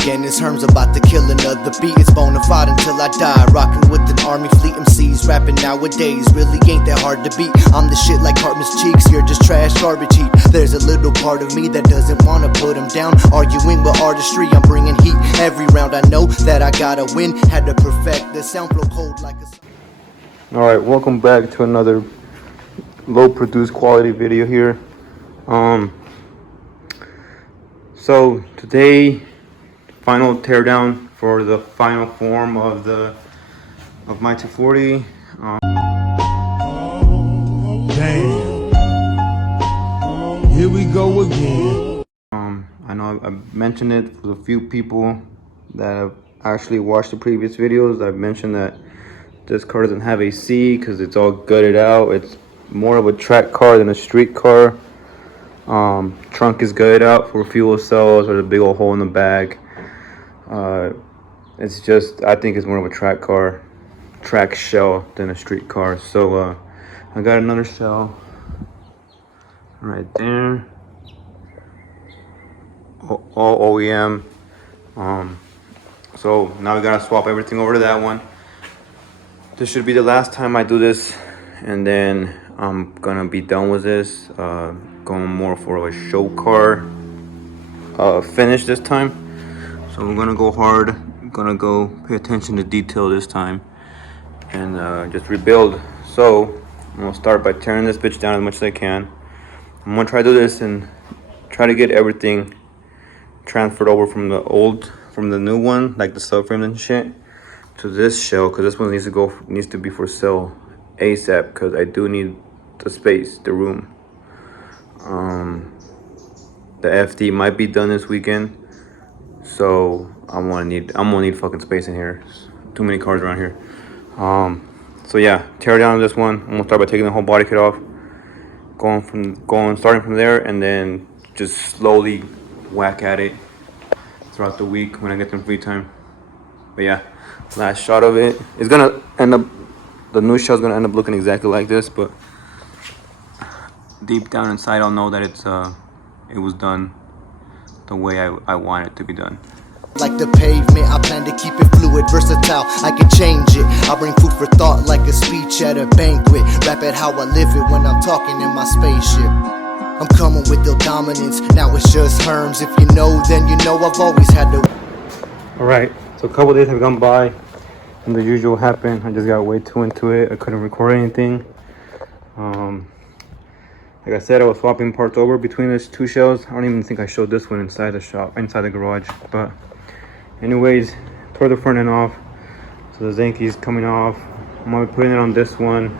again. It's Herms about to kill another beat. It's bona fide until I die. Rocking with an army fleet MCs. Rapping nowadays really ain't that hard to beat. I'm the shit like Hartman's cheeks. You're just trash garbage heap. There's a little part of me that doesn't wanna put him down. Arguing with artistry, I'm bringing heat every round. I know that I gotta win. Had to perfect the sound, flow cold like a... Alright, welcome back to another low produced quality video here. So today, final teardown for the final form of my 240. Damn, here we go again. I know I've mentioned it for the few people that have actually watched the previous videos. I've mentioned that this car doesn't have AC because it's all gutted out. It's more of a track car than a street car. Trunk is gutted out for fuel cells. There's a big old hole in the back. It's just, I think it's more of a track car, track shell than a street car. So I got another shell right there, all OEM. So now we gotta swap everything over to that one. This should be the last time I do this, and then I'm gonna be done with this. Going more for a show car finish this time. So I'm gonna go hard. I'm gonna go pay attention to detail this time, and just rebuild. So I'm gonna start by tearing this bitch down as much as I can. I'm gonna try to do this and try to get everything transferred over from the new one, like the subframe and shit, to this shell, because this one needs to be for sale ASAP, because I do need the space, the room. The FD might be done this weekend, so I'm gonna need fucking space in here. There's too many cars around here. So yeah, tear down this one. I'm gonna start by taking the whole body kit off, starting from there, and then just slowly whack at it throughout the week when I get some free time. But yeah, last shot of it is gonna end up, the new shell's gonna end up looking exactly like this, but deep down inside I'll know that it was done the way I want it to be done. Like the pavement, I plan to keep it fluid, versatile, I can change it. I bring food for thought like a speech at a banquet. Rap it how I live it when I'm talking in my spaceship. I'm coming with ill dominance, now it's just Herms. If you know, then you know I've always had to. Alright, so a couple days have gone by and the usual happened. I just got way too into it. I couldn't record anything. Like I said, I was swapping parts over between these two shells. I don't even think I showed this one inside the shop, inside the garage. But anyways, tore the front end off. So the Zenki's coming off. I'm gonna be putting it on this one.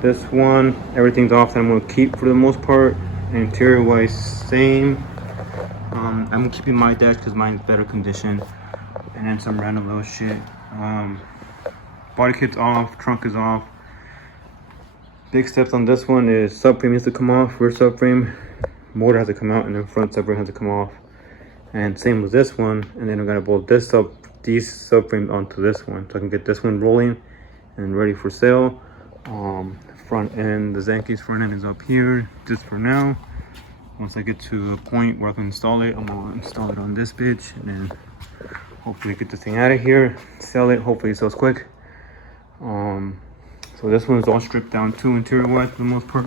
This one, everything's off that I'm gonna keep for the most part. Interior wise, same. I'm keeping my dash because mine's better condition. And then some random little shit. Body kit's off, trunk is off. Big steps on this one is subframe needs to come off, rear subframe, motor has to come out, and then front subframe has to come off. And same with this one. And then I'm gonna bolt these subframes onto this one, so I can get this one rolling and ready for sale. Front end, the Zenki's front end is up here just for now. Once I get to a point where I can install it, I'm gonna install it on this bitch, and then hopefully get this thing out of here, sell it. Hopefully it sells quick. So this one is all stripped down too, interior wise for the most part.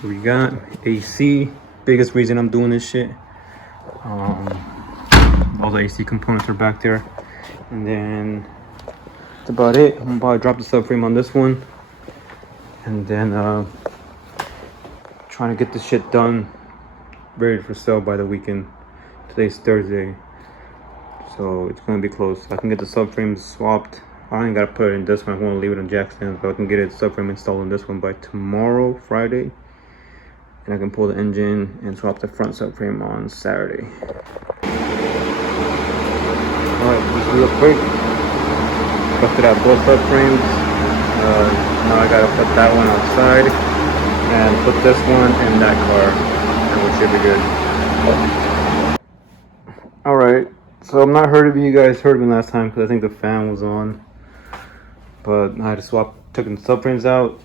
So we got AC, biggest reason I'm doing this shit. All the AC components are back there, and then that's about it. I'm about to drop the subframe on this one, and then trying to get this shit done, ready for sale by the weekend. Today's Thursday, so it's gonna be close. I can get the subframe swapped. I ain't gotta put it in this one. I want to leave it on jack stands, but I can get it subframe installed on this one by tomorrow, Friday, and I can pull the engine and swap the front subframe on Saturday. Alright, just real quick, busted out both subframes. Now I gotta put that one outside and put this one in that car, and we should be good. Alright, so I'm not heard of you guys heard me last time because I think the fan was on, but I had to took the subframes out.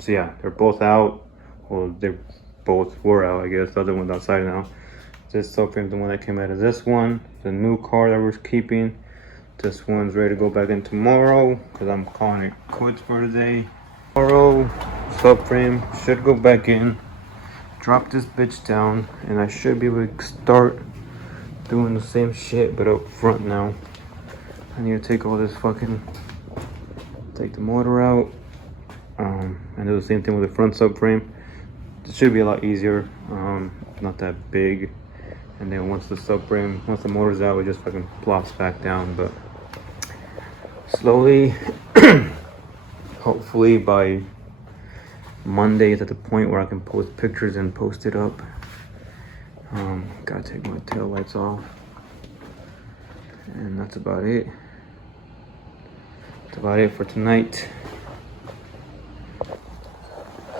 So yeah, they're both out. Well, they're both were out, I guess. The other one's outside now. This subframe is the one that came out of this one. The new car that we're keeping. This one's ready to go back in tomorrow because I'm calling it quits for today. Tomorrow, subframe should go back in. Drop this bitch down, and I should be able to start doing the same shit, but up front now. I need to take all this take the motor out, and do the same thing with the front subframe. It should be a lot easier, not that big. And then once the motor's out, it just fucking plops back down. But slowly, hopefully by Monday is at the point where I can post pictures and post it up. Gotta take my tail lights off, and that's about it. That's about it for tonight.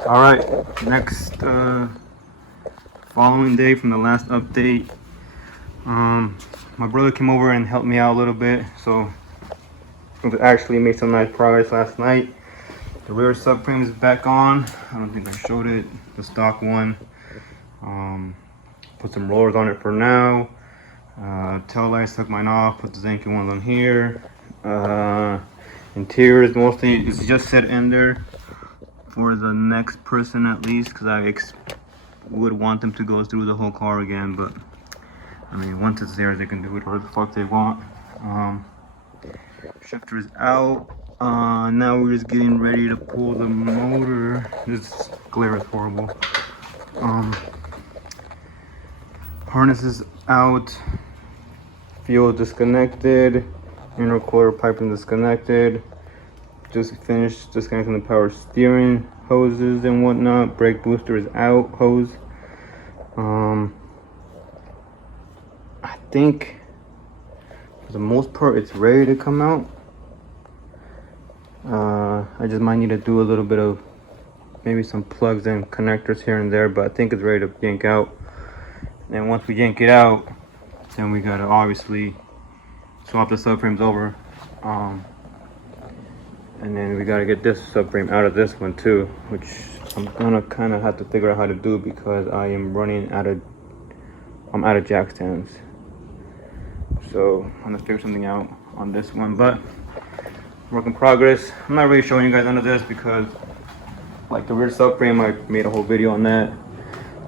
All right, next following day from the last update, my brother came over and helped me out a little bit, so we actually made some nice progress last night. The rear subframe is back on. I don't think I showed it, the stock one. Put some rollers on it for now. Tail lights, took mine off, put the Zenki ones on here. Interiors mostly, it's just set in there for the next person at least, because I would want them to go through the whole car again, but I mean, once it's there, they can do whatever the fuck they want. Shifter is out. Now we're just getting ready to pull the motor. This glare is horrible. Harness is out. Fuel disconnected. Intercooler piping disconnected. Just finished disconnecting the power steering hoses and whatnot. Brake booster is out. Hose. I think for the most part it's ready to come out. I just might need to do a little bit of maybe some plugs and connectors here and there, but I think it's ready to yank out. And once we yank it out, then we gotta obviously swap the subframes over, and then we gotta get this subframe out of this one too, which I'm gonna kind of have to figure out how to do because I am running out of jack stands. So I'm gonna figure something out on this one, but work in progress. I'm not really showing you guys none of this because like the rear subframe, I made a whole video on that.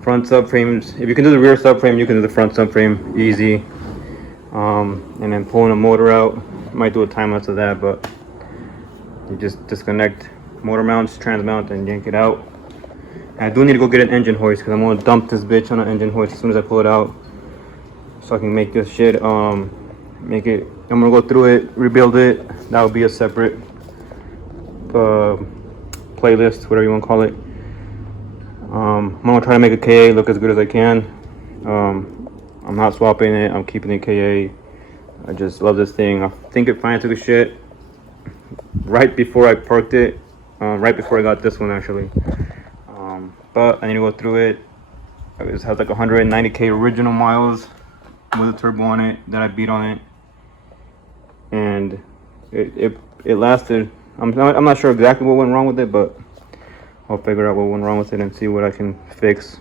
Front subframes, if you can do the rear subframe, you can do the front subframe easy. And then pulling the motor out, might do a time lapse of that, but you just disconnect motor mounts, trans mount, and yank it out. And I do need to go get an engine hoist because I'm gonna dump this bitch on an engine hoist as soon as I pull it out, so I can make this shit. I'm gonna go through it, rebuild it. That will be a separate playlist, whatever you want to call it. I'm gonna try to make a KA look as good as I can. I'm not swapping it, I'm keeping the KA. I just love this thing. I think it finally took a shit right before I parked it, right before I got this one actually. But I need to go through it. It has like 190k original miles with a turbo on it that I beat on it, and it lasted. I'm not sure exactly what went wrong with it, but I'll figure out what went wrong with it and see what I can fix.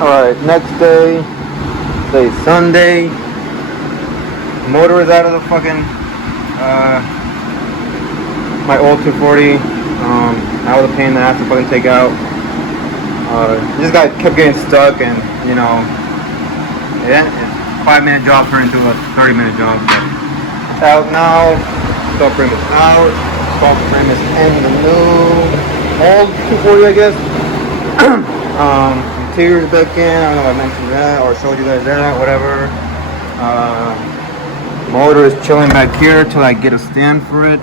Alright, next day, today's Sunday. Motor is out of the fucking my old 240. I was a pain in the ass to fucking take out. This guy kept getting stuck, and you know, yeah, it's 5-minute job turned into a 30-minute job. But it's out now. Subframe is out. Subframe is in the new old 240, I guess. Interior's back in. I don't know if I mentioned that or showed you guys that, whatever. Motor is chilling back here till I get a stand for it.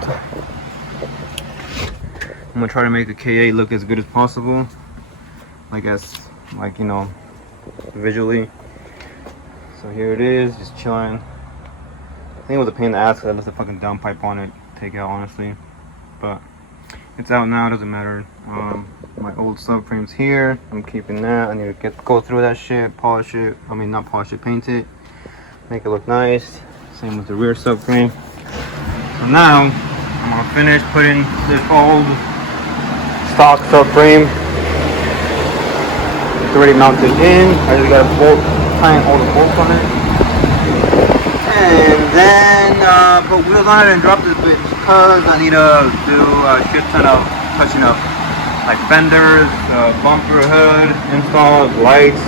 I'm gonna try to make the KA look as good as possible, like you know, visually. So here it is, just chilling. I think it was a pain in the ass because I left the fucking downpipe on it, take out honestly, but it's out now, doesn't matter. My old subframe's here, I'm keeping that. I need to go through that shit, polish it. I mean, not polish it, paint it, make it look nice. Same with the rear subframe. So now I'm gonna finish putting this old stock subframe It's already mounted in. I just got a bolt, tying all the bolts on it. And then put wheels on it and drop this bitch because I need to do a shit ton of touching up. Like fenders, bumper, hood, install lights,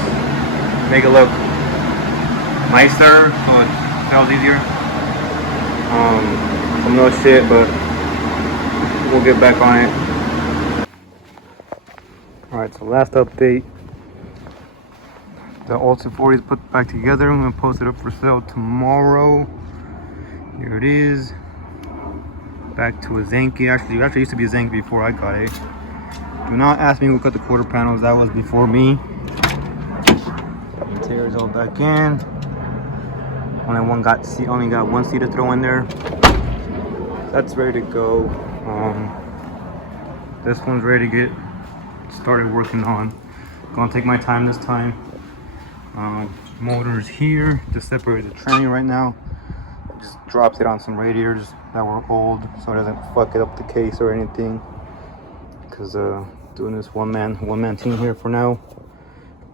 make it look nicer so it feels easier. Some little shit, but we'll get back on it. Alright, so last update. The old S14 is put back together. I'm gonna post it up for sale tomorrow. Here it is. Back to a Zenki. Actually used to be a Zenki before I got it. Do not ask me who cut the quarter panels. That was before me. Interior's all back in. Only got one seat to throw in there. That's ready to go. This one's ready to get started working on. Gonna take my time this time. Motors here to separate the tranny right now. Just drops it on some radiators that were old so it doesn't fuck it up the case or anything. Because doing this one man team here for now.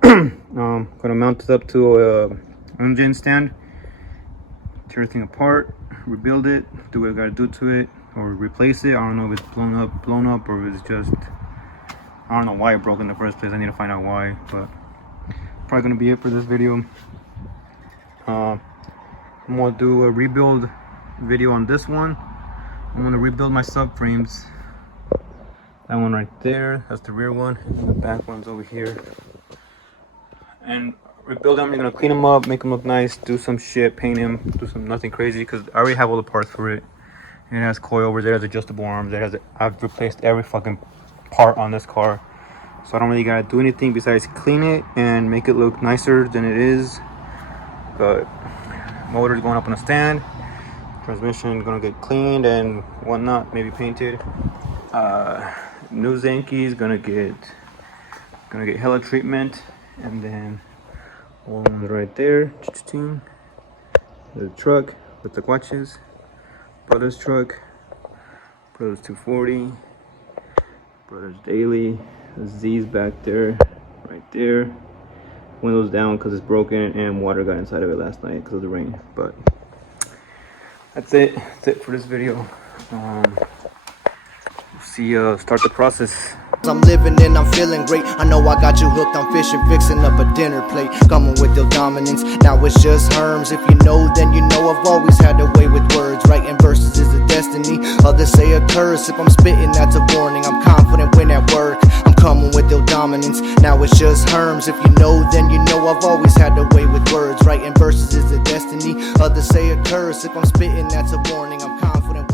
Gonna mount this up to a engine stand, tear everything apart, rebuild it, do what I gotta do to it, or replace it. I don't know if it's blown up, or if it's just, I don't know why it broke in the first place. I need to find out why, but probably gonna be it for this video. I'm gonna do a rebuild video on this one. I'm gonna rebuild my subframes. That one right there, that's the rear one, and the back one's over here. And rebuild them. I'm gonna clean them up, make them look nice, do some shit, paint him, do some nothing crazy because I already have all the parts for it. It has coilovers, it has adjustable arms, I've replaced every fucking part on this car. So I don't really gotta do anything besides clean it and make it look nicer than it is. But motor's going up on a stand, transmission gonna get cleaned and whatnot, maybe painted. New Zenki's gonna get hella treatment, and then one right there, the truck with the watches, brother's truck, brother's 240, brother's daily, the Z's back there, right there, windows down because it's broken and water got inside of it last night because of the rain. But that's it for this video. Start the process. I'm living and I'm feeling great. I know I got you hooked on fishing, fixing up a dinner plate, coming with your dominance. Now it's just Herms. If you know, then you know I've always had a way with words. Writing verses is a destiny. Others say a curse. If I'm spitting, that's a warning. I'm confident when at work. I'm coming with your dominance. Now it's just Herms. If you know, then you know I've always had a way with words. Writing verses is a destiny. Others say a curse. If I'm spitting, that's a warning. I'm confident.